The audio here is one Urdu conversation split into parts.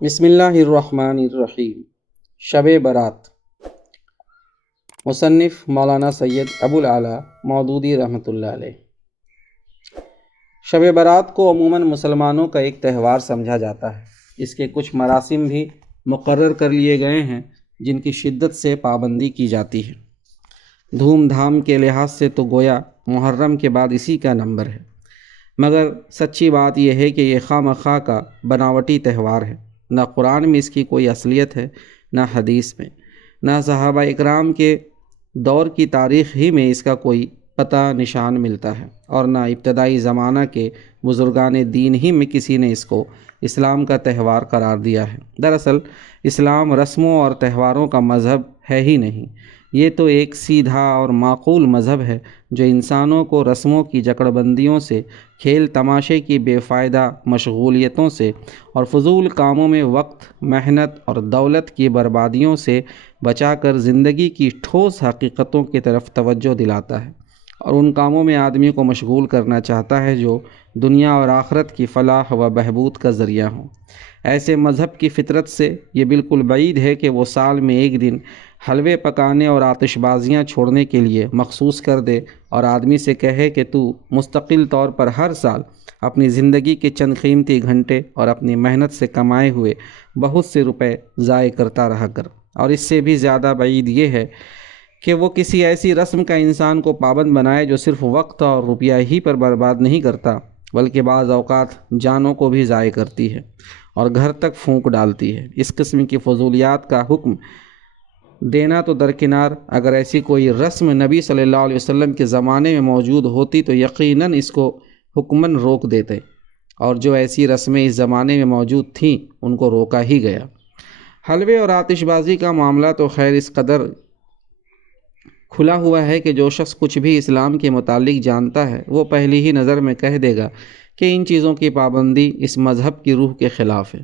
بسم اللہ الرحمن الرحیم۔ شب برات۔ مصنف مولانا سید ابو العلا مودودی رحمۃ اللہ علیہ۔ شب برات کو عموماً مسلمانوں کا ایک تہوار سمجھا جاتا ہے۔ اس کے کچھ مراسم بھی مقرر کر لیے گئے ہیں جن کی شدت سے پابندی کی جاتی ہے۔ دھوم دھام کے لحاظ سے تو گویا محرم کے بعد اسی کا نمبر ہے، مگر سچی بات یہ ہے کہ یہ خواہ مخواہ کا بناوٹی تہوار ہے۔ نہ قرآن میں اس کی کوئی اصلیت ہے، نہ حدیث میں، نہ صحابہ اکرام کے دور کی تاریخ ہی میں اس کا کوئی پتہ نشان ملتا ہے، اور نہ ابتدائی زمانہ کے بزرگان دین ہی میں کسی نے اس کو اسلام کا تہوار قرار دیا ہے۔ دراصل اسلام رسموں اور تہواروں کا مذہب ہے ہی نہیں، یہ تو ایک سیدھا اور معقول مذہب ہے جو انسانوں کو رسموں کی جکڑ بندیوں سے، کھیل تماشے کی بے فائدہ مشغولیتوں سے اور فضول کاموں میں وقت، محنت اور دولت کی بربادیوں سے بچا کر زندگی کی ٹھوس حقیقتوں کی طرف توجہ دلاتا ہے، اور ان کاموں میں آدمی کو مشغول کرنا چاہتا ہے جو دنیا اور آخرت کی فلاح و بہبود کا ذریعہ ہوں۔ ایسے مذہب کی فطرت سے یہ بالکل بعید ہے کہ وہ سال میں ایک دن حلوے پکانے اور آتش بازیاں چھوڑنے کے لیے مخصوص کر دے اور آدمی سے کہے کہ تو مستقل طور پر ہر سال اپنی زندگی کے چند قیمتی گھنٹے اور اپنی محنت سے کمائے ہوئے بہت سے روپے ضائع کرتا رہا کر۔ اور اس سے بھی زیادہ بعید یہ ہے کہ وہ کسی ایسی رسم کا انسان کو پابند بنائے جو صرف وقت اور روپیہ ہی پر برباد نہیں کرتا، بلکہ بعض اوقات جانوں کو بھی ضائع کرتی ہے اور گھر تک پھونک ڈالتی ہے۔ اس قسم کی فضولیات کا حکم دینا تو درکنار، اگر ایسی کوئی رسم نبی صلی اللہ علیہ وسلم کے زمانے میں موجود ہوتی تو یقیناً اس کو حکماً روک دیتے، اور جو ایسی رسمیں اس زمانے میں موجود تھیں ان کو روکا ہی گیا۔ حلوے اور آتش بازی کا معاملہ تو خیر اس قدر کھلا ہوا ہے کہ جو شخص کچھ بھی اسلام کے متعلق جانتا ہے وہ پہلی ہی نظر میں کہہ دے گا کہ ان چیزوں کی پابندی اس مذہب کی روح کے خلاف ہے۔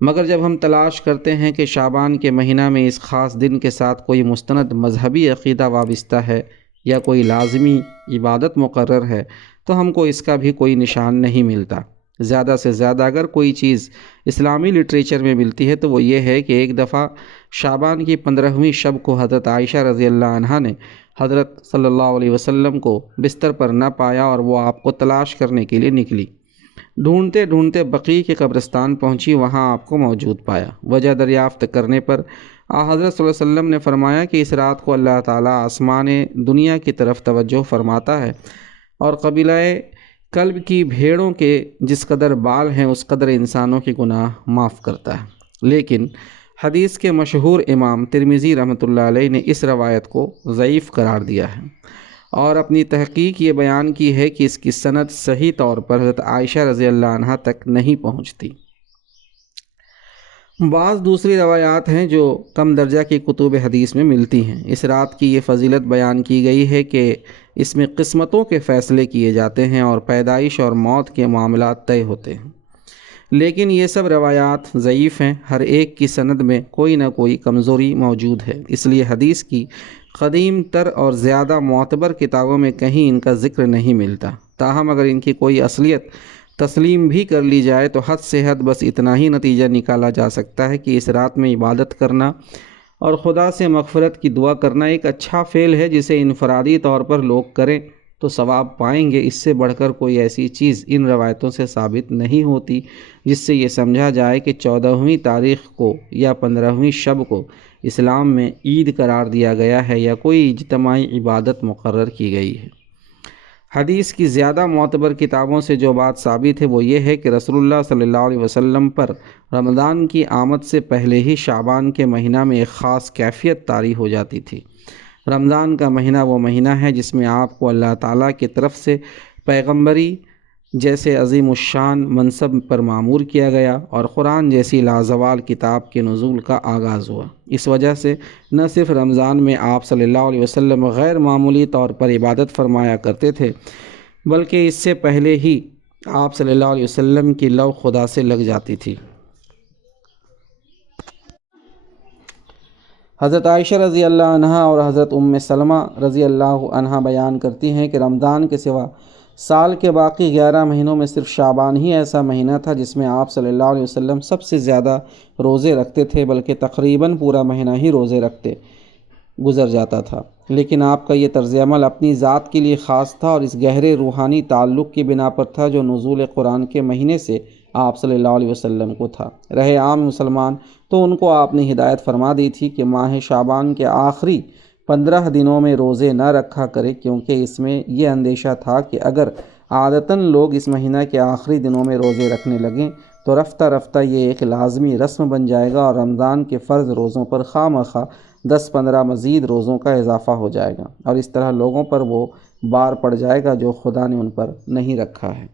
مگر جب ہم تلاش کرتے ہیں کہ شعبان کے مہینہ میں اس خاص دن کے ساتھ کوئی مستند مذہبی عقیدہ وابستہ ہے یا کوئی لازمی عبادت مقرر ہے تو ہم کو اس کا بھی کوئی نشان نہیں ملتا۔ زیادہ سے زیادہ اگر کوئی چیز اسلامی لٹریچر میں ملتی ہے تو وہ یہ ہے کہ ایک دفعہ شعبان کی 15ویں شب کو حضرت عائشہ رضی اللہ عنہا نے حضرت صلی اللہ علیہ وسلم کو بستر پر نہ پایا اور وہ آپ کو تلاش کرنے کے لیے نکلی۔ ڈھونڈتے ڈھونڈتے بقیع کے قبرستان پہنچی، وہاں آپ کو موجود پایا۔ وجہ دریافت کرنے پر حضرت صلی اللہ علیہ وسلم نے فرمایا کہ اس رات کو اللہ تعالیٰ آسمان دنیا کی طرف توجہ فرماتا ہے اور قبیلہ کلب کی بھیڑوں کے جس قدر بال ہیں اس قدر انسانوں کے گناہ معاف کرتا ہے۔ لیکن حدیث کے مشہور امام ترمذی رحمۃ اللہ علیہ نے اس روایت کو ضعیف قرار دیا ہے اور اپنی تحقیق یہ بیان کی ہے کہ اس کی سند صحیح طور پر حضرت عائشہ رضی اللہ عنہا تک نہیں پہنچتی۔ بعض دوسری روایات ہیں جو کم درجہ کی کتب حدیث میں ملتی ہیں۔ اس رات کی یہ فضیلت بیان کی گئی ہے کہ اس میں قسمتوں کے فیصلے کیے جاتے ہیں اور پیدائش اور موت کے معاملات طے ہوتے ہیں، لیکن یہ سب روایات ضعیف ہیں۔ ہر ایک کی سند میں کوئی نہ کوئی کمزوری موجود ہے، اس لیے حدیث کی قدیم تر اور زیادہ معتبر کتابوں میں کہیں ان کا ذکر نہیں ملتا۔ تاہم اگر ان کی کوئی اصلیت تسلیم بھی کر لی جائے تو حد سے حد بس اتنا ہی نتیجہ نکالا جا سکتا ہے کہ اس رات میں عبادت کرنا اور خدا سے مغفرت کی دعا کرنا ایک اچھا فعل ہے جسے انفرادی طور پر لوگ کریں تو ثواب پائیں گے۔ اس سے بڑھ کر کوئی ایسی چیز ان روایتوں سے ثابت نہیں ہوتی جس سے یہ سمجھا جائے کہ 14ویں تاریخ کو یا 15ویں شب کو اسلام میں عید قرار دیا گیا ہے یا کوئی اجتماعی عبادت مقرر کی گئی ہے۔ حدیث کی زیادہ معتبر کتابوں سے جو بات ثابت ہے وہ یہ ہے کہ رسول اللہ صلی اللہ علیہ وسلم پر رمضان کی آمد سے پہلے ہی شعبان کے مہینہ میں ایک خاص کیفیت طاری ہو جاتی تھی۔ رمضان کا مہینہ وہ مہینہ ہے جس میں آپ کو اللہ تعالیٰ کی طرف سے پیغمبری جیسے عظیم الشان منصب پر مامور کیا گیا اور قرآن جیسی لازوال کتاب کے نزول کا آغاز ہوا۔ اس وجہ سے نہ صرف رمضان میں آپ صلی اللہ علیہ وسلم غیر معمولی طور پر عبادت فرمایا کرتے تھے، بلکہ اس سے پہلے ہی آپ صلی اللہ علیہ وسلم کی لو خدا سے لگ جاتی تھی۔ حضرت عائشہ رضی اللہ عنہا اور حضرت سلمہ رضی اللہ عنہا بیان کرتی ہیں کہ رمضان کے سوا سال کے باقی 11 مہینوں میں صرف شعبان ہی ایسا مہینہ تھا جس میں آپ صلی اللہ علیہ وسلم سب سے زیادہ روزے رکھتے تھے، بلکہ تقریباً پورا مہینہ ہی روزے رکھتے گزر جاتا تھا۔ لیکن آپ کا یہ طرز عمل اپنی ذات کے لیے خاص تھا اور اس گہرے روحانی تعلق کی بنا پر تھا جو نزول قرآن کے مہینے سے آپ صلی اللہ علیہ وسلم کو تھا۔ رہے عام مسلمان تو ان کو آپ نے ہدایت فرما دی تھی کہ ماہ شعبان کے آخری 15 دنوں میں روزے نہ رکھا کرے، کیونکہ اس میں یہ اندیشہ تھا کہ اگر عادتاً لوگ اس مہینہ کے آخری دنوں میں روزے رکھنے لگیں تو رفتہ رفتہ یہ ایک لازمی رسم بن جائے گا اور رمضان کے فرض روزوں پر خواہ مخواہ 10-15 مزید روزوں کا اضافہ ہو جائے گا، اور اس طرح لوگوں پر وہ بار پڑ جائے گا جو خدا نے ان پر نہیں رکھا ہے۔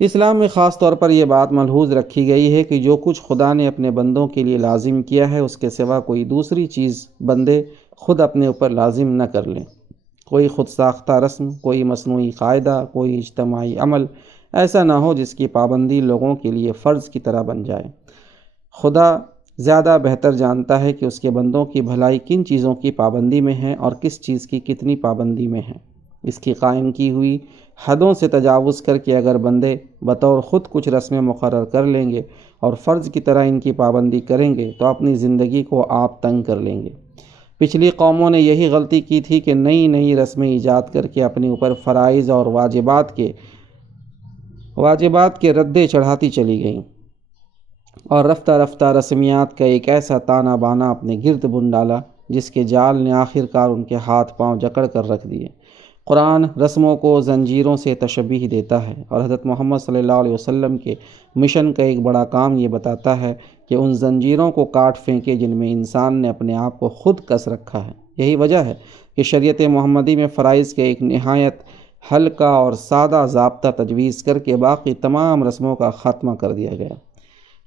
اسلام میں خاص طور پر یہ بات ملحوظ رکھی گئی ہے کہ جو کچھ خدا نے اپنے بندوں کے لیے لازم کیا ہے اس کے سوا کوئی دوسری چیز بندے خود اپنے اوپر لازم نہ کر لیں۔ کوئی خود ساختہ رسم، کوئی مصنوعی قاعدہ، کوئی اجتماعی عمل ایسا نہ ہو جس کی پابندی لوگوں کے لیے فرض کی طرح بن جائے۔ خدا زیادہ بہتر جانتا ہے کہ اس کے بندوں کی بھلائی کن چیزوں کی پابندی میں ہے اور کس چیز کی کتنی پابندی میں ہے۔ اس کی قائم کی ہوئی حدوں سے تجاوز کر کے اگر بندے بطور خود کچھ رسمیں مقرر کر لیں گے اور فرض کی طرح ان کی پابندی کریں گے تو اپنی زندگی کو آپ تنگ کر لیں گے۔ پچھلی قوموں نے یہی غلطی کی تھی کہ نئی نئی رسمیں ایجاد کر کے اپنے اوپر فرائض اور واجبات کے ردے چڑھاتی چلی گئیں اور رفتہ رفتہ رسمیات کا ایک ایسا تانا بانا اپنے گرد بن ڈالا جس کے جال نے آخر کار ان کے ہاتھ پاؤں جکڑ کر رکھ دیے۔ قرآن رسموں کو زنجیروں سے تشبیہ دیتا ہے اور حضرت محمد صلی اللہ علیہ وسلم کے مشن کا ایک بڑا کام یہ بتاتا ہے کہ ان زنجیروں کو کاٹ پھینکے جن میں انسان نے اپنے آپ کو خود کس رکھا ہے۔ یہی وجہ ہے کہ شریعت محمدی میں فرائض کے ایک نہایت ہلکا اور سادہ ضابطہ تجویز کر کے باقی تمام رسموں کا خاتمہ کر دیا گیا۔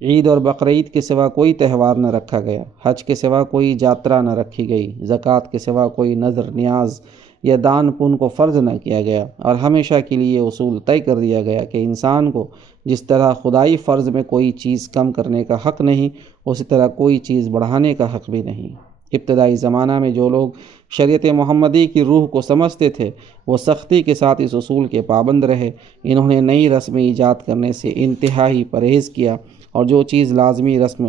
عید اور بقرعید کے سوا کوئی تہوار نہ رکھا گیا، حج کے سوا کوئی یاترا نہ رکھی گئی، زکوٰۃ کے سوا کوئی نذر نیاز یا دان پن کو فرض نہ کیا گیا، اور ہمیشہ کے لیے اصول طے کر دیا گیا کہ انسان کو جس طرح خدائی فرض میں کوئی چیز کم کرنے کا حق نہیں، اسی طرح کوئی چیز بڑھانے کا حق بھی نہیں۔ ابتدائی زمانہ میں جو لوگ شریعت محمدی کی روح کو سمجھتے تھے وہ سختی کے ساتھ اس اصول کے پابند رہے۔ انہوں نے نئی رسمیں ایجاد کرنے سے انتہائی پرہیز کیا اور جو چیز لازمی رسم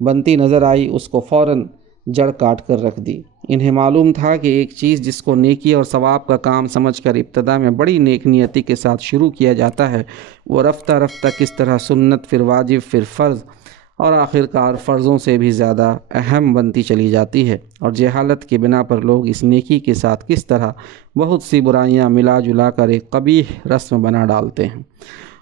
بنتی نظر آئی اس کو فوراً جڑ کاٹ کر رکھ دی۔ انہیں معلوم تھا کہ ایک چیز جس کو نیکی اور ثواب کا کام سمجھ کر ابتدا میں بڑی نیک نیتی کے ساتھ شروع کیا جاتا ہے وہ رفتہ رفتہ کس طرح سنت، پھر واجب، پھر فرض اور آخرکار فرضوں سے بھی زیادہ اہم بنتی چلی جاتی ہے، اور جہالت کی بنا پر لوگ اس نیکی کے ساتھ کس طرح بہت سی برائیاں ملا جلا کر ایک قبیح رسم بنا ڈالتے ہیں،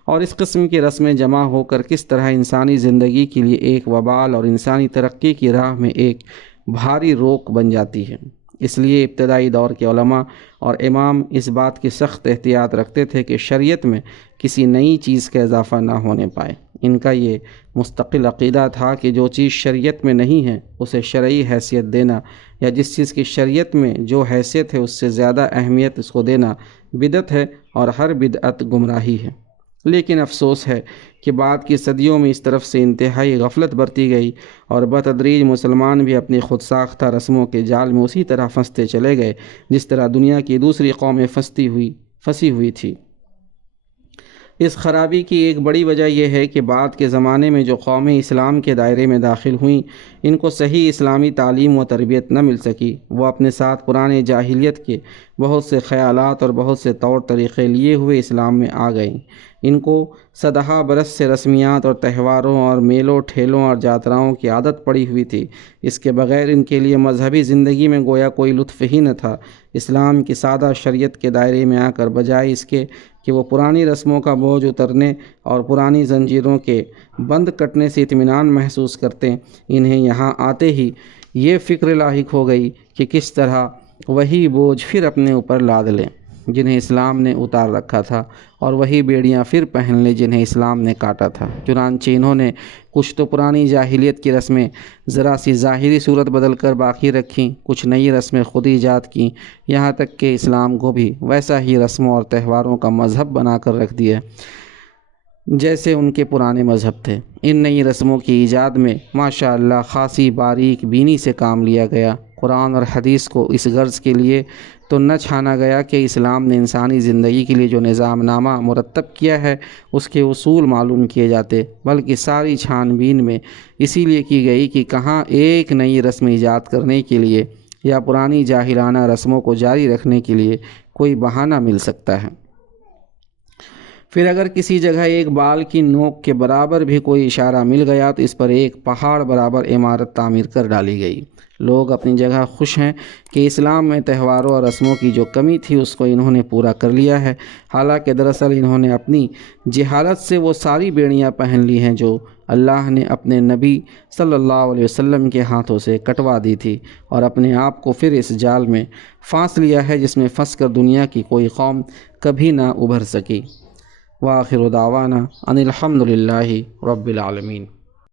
اور اس قسم کی رسمیں جمع ہو کر کس طرح انسانی زندگی کے لیے ایک وبال اور انسانی ترقی کی راہ میں ایک بھاری روک بن جاتی ہے۔ اس لیے ابتدائی دور کے علماء اور امام اس بات کی سخت احتیاط رکھتے تھے کہ شریعت میں کسی نئی چیز کا اضافہ نہ ہونے پائے۔ ان کا یہ مستقل عقیدہ تھا کہ جو چیز شریعت میں نہیں ہے اسے شرعی حیثیت دینا، یا جس چیز کی شریعت میں جو حیثیت ہے اس سے زیادہ اہمیت اس کو دینا بدعت ہے، اور ہر بدعت گمراہی ہے۔ لیکن افسوس ہے کہ بعد کی صدیوں میں اس طرف سے انتہائی غفلت برتی گئی اور بتدریج مسلمان بھی اپنی خود ساختہ رسموں کے جال میں اسی طرح پھنستے چلے گئے جس طرح دنیا کی دوسری قومیں پھنسی ہوئی تھی۔ اس خرابی کی ایک بڑی وجہ یہ ہے کہ بعد کے زمانے میں جو قومیں اسلام کے دائرے میں داخل ہوئیں ان کو صحیح اسلامی تعلیم و تربیت نہ مل سکی۔ وہ اپنے ساتھ پرانے جاہلیت کے بہت سے خیالات اور بہت سے طور طریقے لیے ہوئے اسلام میں آ گئیں۔ ان کو صدہا برس سے رسمیات اور تہواروں اور میلوں ٹھیلوں اور جاتراؤں کی عادت پڑی ہوئی تھی۔ اس کے بغیر ان کے لیے مذہبی زندگی میں گویا کوئی لطف ہی نہ تھا۔ اسلام کی سادہ شریعت کے دائرے میں آ کر بجائے اس کے کہ وہ پرانی رسموں کا بوجھ اترنے اور پرانی زنجیروں کے بند کٹنے سے اطمینان محسوس کرتے، انہیں یہاں آتے ہی یہ فکر لاحق ہو گئی کہ کس طرح وہی بوجھ پھر اپنے اوپر لاد لیں جنہیں اسلام نے اتار رکھا تھا، اور وہی بیڑیاں پھر پہن لیں جنہیں اسلام نے کاٹا تھا۔ چنانچہ انہوں نے کچھ تو پرانی جاہلیت کی رسمیں ذرا سی ظاہری صورت بدل کر باقی رکھیں، کچھ نئی رسمیں خود ایجاد کیں، یہاں تک کہ اسلام کو بھی ویسا ہی رسموں اور تہواروں کا مذہب بنا کر رکھ دیا جیسے ان کے پرانے مذہب تھے۔ ان نئی رسموں کی ایجاد میں ماشاء اللہ خاصی باریک بینی سے کام لیا گیا، قرآن اور حدیث کو اس غرض کے لیے تو نہ چھانا گیا کہ اسلام نے انسانی زندگی کے لیے جو نظام نامہ مرتب کیا ہے اس کے اصول معلوم کیے جاتے، بلکہ ساری چھان بین میں اسی لیے کی گئی کہ کہاں ایک نئی رسم ایجاد کرنے کے لیے یا پرانی جاہلانہ رسموں کو جاری رکھنے کے لیے کوئی بہانہ مل سکتا ہے۔ پھر اگر کسی جگہ ایک بال کی نوک کے برابر بھی کوئی اشارہ مل گیا تو اس پر ایک پہاڑ برابر عمارت تعمیر کر ڈالی گئی۔ لوگ اپنی جگہ خوش ہیں کہ اسلام میں تہواروں اور رسموں کی جو کمی تھی اس کو انہوں نے پورا کر لیا ہے، حالانکہ دراصل انہوں نے اپنی جہالت سے وہ ساری بیڑیاں پہن لی ہیں جو اللہ نے اپنے نبی صلی اللہ علیہ وسلم کے ہاتھوں سے کٹوا دی تھی، اور اپنے آپ کو پھر اس جال میں پھانس لیا ہے جس میں پھنس کر دنیا کی کوئی قوم کبھی نہ ابھر سکی۔ وآخر دعوانا ان الحمد للہ رب العالمین۔